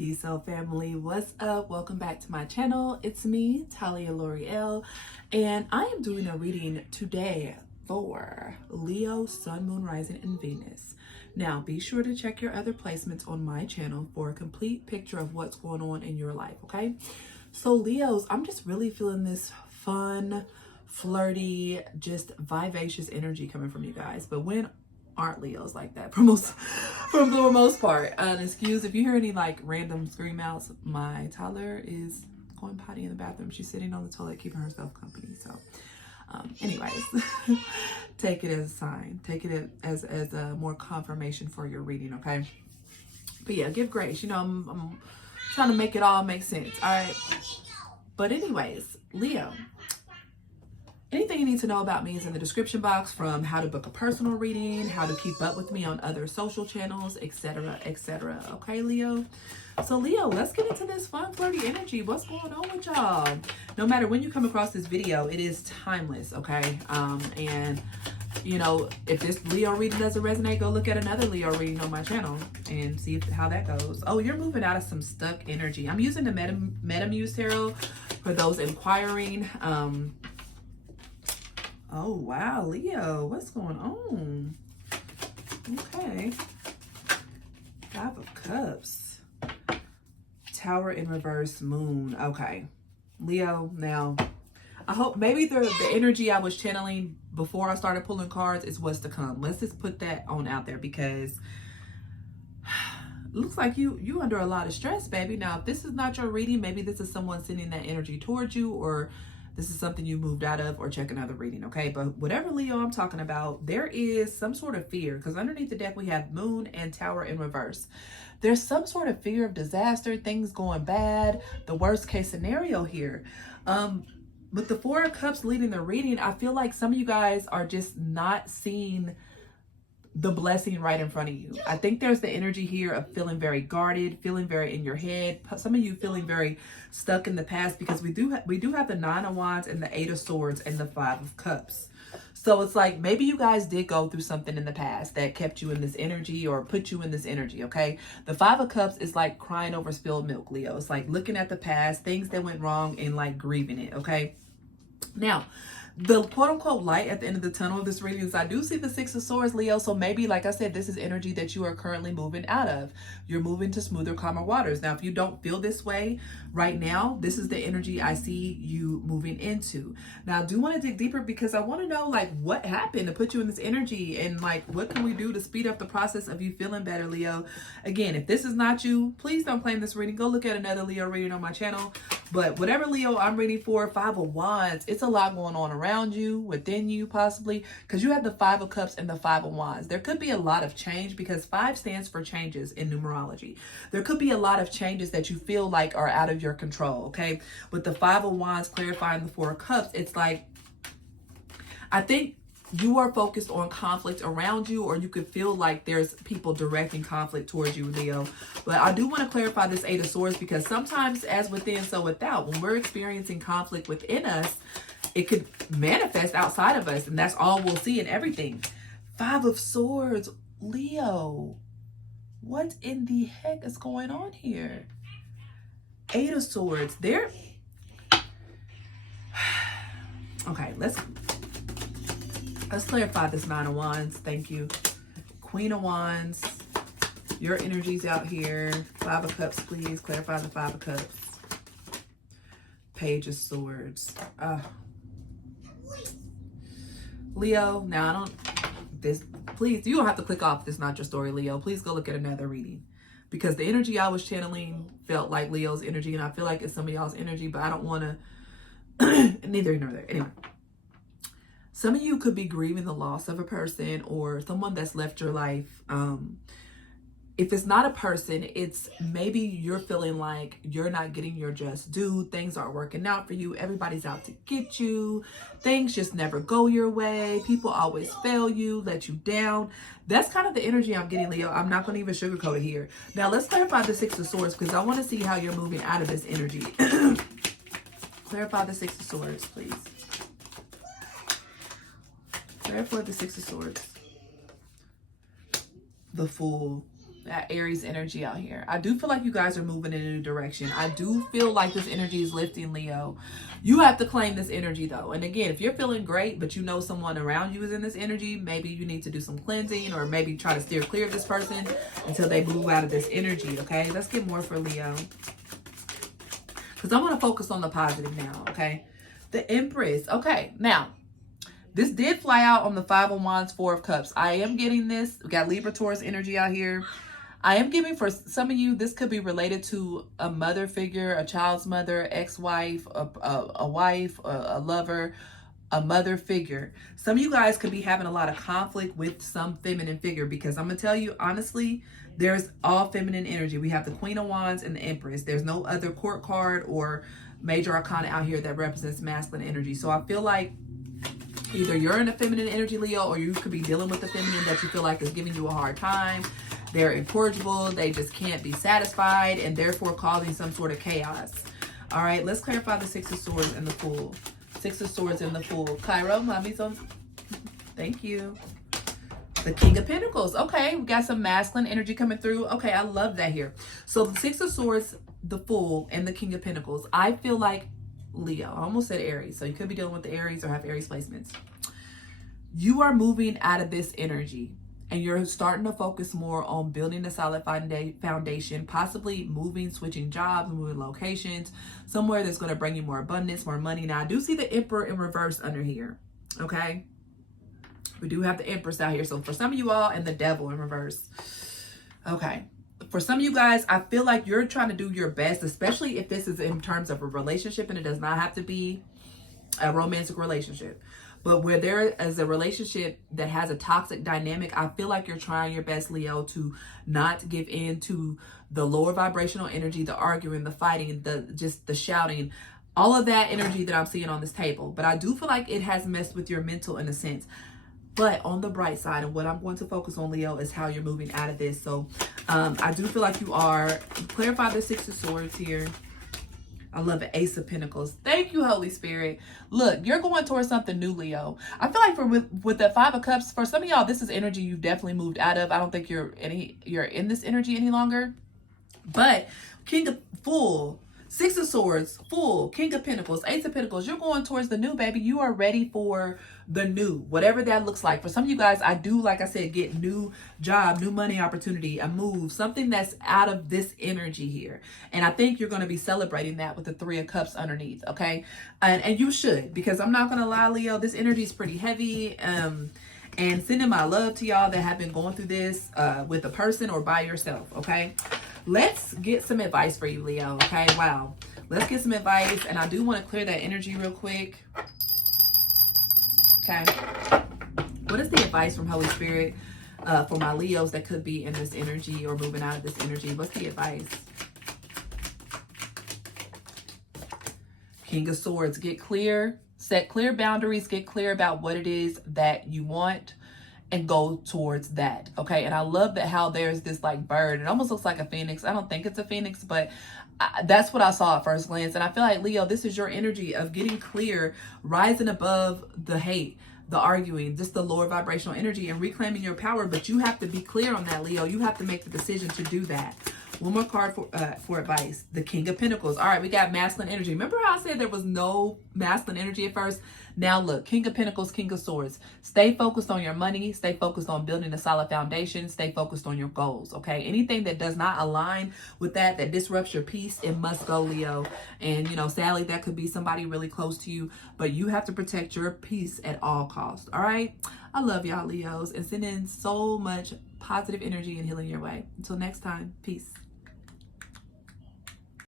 Peace out, family. What's up? Welcome back to my channel. It's me, TAHLIALOREAL, and I am doing a reading today for Leo, Sun, Moon, Rising, and Venus. Now, be sure to check your other placements on my channel for a complete picture of what's going on in your life, okay? So, Leos, I'm just really feeling this fun, flirty, just vivacious energy coming from you guys. But when aren't Leos like that for the most part? Excuse if you hear any like random scream outs. My toddler is going potty in the bathroom. She's sitting on the toilet keeping herself company. So anyways, take it as a sign. Take it as a more confirmation for your reading, okay? But yeah, give grace. You know, I'm trying to make it all make sense. All right. But anyways, Leo, anything you need to know about me is in the description box, from how to book a personal reading, how to keep up with me on other social channels, etc., etc. Okay, Leo? So, Leo, let's get into this fun, flirty energy. What's going on with y'all? No matter when you come across this video, it is timeless, okay? And, you know, if this Leo reading doesn't resonate, go look at another Leo reading on my channel and see how that goes. Oh, you're moving out of some stuck energy. I'm using the Metamuse Tarot for those inquiring. Oh, wow, Leo, what's going on? Okay. 5 of Cups. Tower in reverse, Moon. Okay. Leo, now, I hope maybe the energy I was channeling before I started pulling cards is what's to come. Let's just put that on out there, because it looks like you under a lot of stress, baby. Now, if this is not your reading, maybe this is someone sending that energy towards you, or this is something you moved out of, or check another reading, okay? But whatever Leo I'm talking about, there is some sort of fear, because underneath the deck we have Moon and Tower in reverse. There's some sort of fear of disaster, things going bad, the worst case scenario here. With the 4 of Cups leading the reading, I feel like some of you guys are just not seeing the blessing right in front of you. I think there's the energy here of feeling very guarded, feeling very in your head. Some of you feeling very stuck in the past, because we do have the 9 of Wands and the 8 of Swords and the 5 of Cups. So it's like maybe you guys did go through something in the past that kept you in this energy or put you in this energy, okay? The 5 of Cups is like crying over spilled milk, Leo. It's like looking at the past, things that went wrong, and like grieving it, okay? Now, the quote-unquote light at the end of the tunnel of this reading is I do see the 6 of Swords, Leo. So maybe, like I said, this is energy that you are currently moving out of. You're moving to smoother, calmer waters. Now, if you don't feel this way right now, this is the energy I see you moving into. Now, I do want to dig deeper, because I want to know, like, what happened to put you in this energy, and, like, what can we do to speed up the process of you feeling better, Leo? Again, if this is not you, please don't claim this reading. Go look at another Leo reading on my channel. But whatever Leo I'm reading for, 5 of Wands, it's a lot going on around you, within you possibly, because you have the 5 of Cups and the 5 of Wands. There could be a lot of change, because 5 stands for changes in numerology. There could be a lot of changes that you feel like are out of your control, okay? With the 5 of Wands clarifying the 4 of Cups, it's like, I think you are focused on conflict around you, or you could feel like there's people directing conflict towards you, Leo. But I do want to clarify this 8 of Swords, because sometimes, as within, so without, when we're experiencing conflict within us, it could manifest outside of us, and that's all we'll see in everything. 5 of Swords, Leo. What in the heck is going on here? 8 of Swords. There. Okay, let's clarify this 9 of Wands. Thank you. Queen of Wands. Your energy's out here. 5 of Cups, please. Clarify the 5 of Cups. Page of Swords. Leo, now please, you don't have to click off if this is not your story, Leo. Please go look at another reading, because the energy I was channeling felt like Leo's energy, and I feel like it's some of y'all's energy, but I don't want to neither nor there. Anyway, some of you could be grieving the loss of a person or someone that's left your life. If it's not a person, it's maybe you're feeling like you're not getting your just due. Things aren't working out for you. Everybody's out to get you. Things just never go your way. People always fail you, let you down. That's kind of the energy I'm getting, Leo. I'm not going to even sugarcoat it here. Now, let's clarify the 6 of Swords, because I want to see how you're moving out of this energy. Clarify the 6 of Swords, please. Clarify the 6 of Swords. The Fool. that Aries energy out here. I do feel like you guys are moving in a new direction. I do feel like this energy is lifting, Leo. You have to claim this energy though. And again, if you're feeling great, but you know someone around you is in this energy, maybe you need to do some cleansing or maybe try to steer clear of this person until they move out of this energy, okay? Let's get more for Leo. Because I want to focus on the positive now, okay? The Empress. Okay, now, this did fly out on the 5 of Wands, 4 of Cups. I am getting this. We got Libra, Taurus energy out here. I am giving, for some of you, this could be related to a mother figure, a child's mother, ex-wife, a wife, a lover, a mother figure. Some of you guys could be having a lot of conflict with some feminine figure, because I'm going to tell you, honestly, there's all feminine energy. We have the Queen of Wands and the Empress. There's no other court card or major arcana out here that represents masculine energy. So I feel like either you're in a feminine energy, Leo, or you could be dealing with the feminine that you feel like is giving you a hard time. They're incorrigible. They just can't be satisfied and therefore causing some sort of chaos. All right, let's clarify the 6 of Swords and the Fool. 6 of Swords and the Fool. Cairo, mommy's on. Thank you. The King of Pentacles. Okay, we got some masculine energy coming through. Okay, I love that here. So the 6 of Swords, the Fool, and the King of Pentacles. I feel like Leo, I almost said Aries, so you could be dealing with the Aries or have Aries placements. You are moving out of this energy and you're starting to focus more on building a solid foundation, possibly moving, switching jobs, moving locations, somewhere that's going to bring you more abundance, more money. Now, I do see the Emperor in reverse under here, okay? We do have the Empress out here. So for some of you all, and the Devil in reverse. Okay. For some of you guys, I feel like you're trying to do your best, especially if this is in terms of a relationship, and it does not have to be a romantic relationship. But where there is a relationship that has a toxic dynamic, I feel like you're trying your best, Leo, to not give in to the lower vibrational energy, the arguing, the fighting, the shouting, all of that energy that I'm seeing on this table. But I do feel like it has messed with your mental in a sense. But on the bright side, and what I'm going to focus on, Leo, is how you're moving out of this. So I do feel like you are. Clarify the 6 of Swords here. I love the Ace of Pentacles. Thank you, Holy Spirit. Look, you're going towards something new, Leo. I feel like with the 5 of Cups, for some of y'all, this is energy you've definitely moved out of. I don't think you're in this energy any longer. But King of Fool, 6 of Swords, Fool, King of Pentacles, Ace of Pentacles, you're going towards the new, baby. You are ready for the new, whatever that looks like. For some of you guys, I do, like I said, get new job, new money opportunity, a move, something that's out of this energy here. And I think you're going to be celebrating that with the 3 of Cups underneath, okay? And you should, because I'm not going to lie, Leo, this energy is pretty heavy. And sending my love to y'all that have been going through this with a person or by yourself, okay? Let's get some advice for you, Leo, okay? Wow. Let's get some advice. And I do want to clear that energy real quick. Okay. What is the advice from Holy Spirit for my Leos that could be in this energy or moving out of this energy? What's the advice? King of Swords. Get clear. Set clear boundaries. Get clear about what it is that you want and go towards that. Okay. And I love that how there's this like bird. It almost looks like a phoenix. I don't think it's a phoenix, but that's what I saw at first glance. And I feel like, Leo, this is your energy of getting clear, rising above the hate, the arguing, just the lower vibrational energy and reclaiming your power. But you have to be clear on that, Leo. You have to make the decision to do that. One more card for advice. The King of Pentacles. All right, we got masculine energy. Remember how I said there was no masculine energy at first? Now look, King of Pentacles, King of Swords. Stay focused on your money. Stay focused on building a solid foundation. Stay focused on your goals, okay? Anything that does not align with that disrupts your peace, it must go, Leo. And, you know, sadly, that could be somebody really close to you, but you have to protect your peace at all costs, all right? I love y'all, Leos, and send in so much positive energy and healing your way. Until next time, peace.